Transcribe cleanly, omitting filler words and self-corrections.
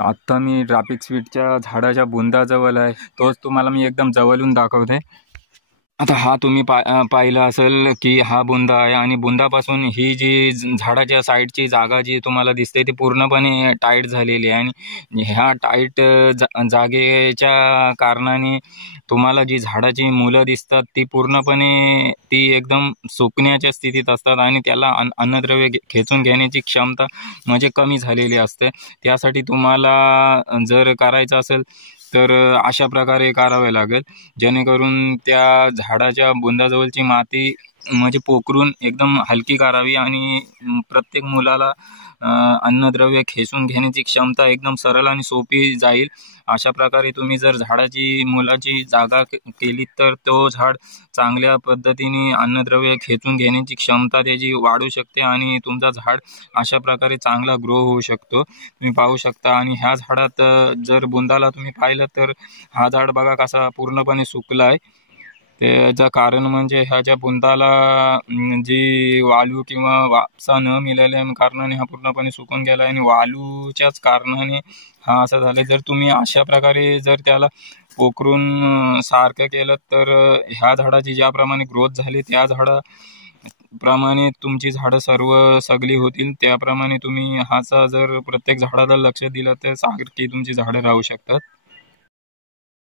आत्ता मी ट्रॅफिक स्वीटच्या झाडाच्या बुंदाजवळ आहे, तोच तुम्हाला मी एकदम जवळून दाखवते। आता हा तुम्ही पाहिलं असेल की हा बुंदा आहे आणि बुंदापासून ही जी झाडाच्या साईडची जागा जी तुम्हाला दिसते ती पूर्णपणे टाईट झालेली आहे आणि ह्या टाईट जागेच्या कारणाने तुम्हाला जी झाडाची मुलं दिसतात ती पूर्णपणे ती एकदम सुकण्याच्या स्थितीत असतात आणि त्याला अन्नद्रव्य खेचून घेण्याची क्षमता म्हणजे कमी झालेली असते। त्यासाठी तुम्हाला जर करायचं असेल तर अशा प्रकारे करावे लागेल, जेणेकरून त्या झाडाच्या बुंदाजवळची माती म्हणजे पोखरून एकदम हलकी करावी आणि प्रत्येक मुलाला अन्नद्रव्य खेचून घेण्याची क्षमता एकदम सरळ आणि सोपी जाईल। अशा प्रकारे तुम्ही जर झाडाची मुलाची जागा केली तर तो झाड चांगल्या पद्धतीने अन्नद्रव्य खेचून घेण्याची क्षमता त्याची वाढू शकते आणि तुमचा झाड अशा प्रकारे चांगला ग्रो होऊ शकतो, तुम्ही पाहू शकता। आणि ह्या झाडात जर बुंदाला तुम्ही पाहिलं तर हा झाड बघा कसा पूर्णपणे सुकला आहे। त्याचं कारण म्हणजे ह्याच्या बुंदाला जी वाळू किंवा वापसा न मिळाल्या कारणाने हा पूर्णपणे सुकून गेला आणि वाळूच्याच कारणाने हा असं झालं। जर तुम्ही अशा प्रकारे जर त्याला पोखरून सारखं केलं तर ह्या झाडाची ज्याप्रमाणे ग्रोथ झाली त्या झाडाप्रमाणे तुमची झाडं सर्व सगळी होतील। त्याप्रमाणे तुम्ही ह्याचा जर प्रत्येक झाडाला लक्ष दिलं तर सारखी तुमची झाडं राहू शकतात।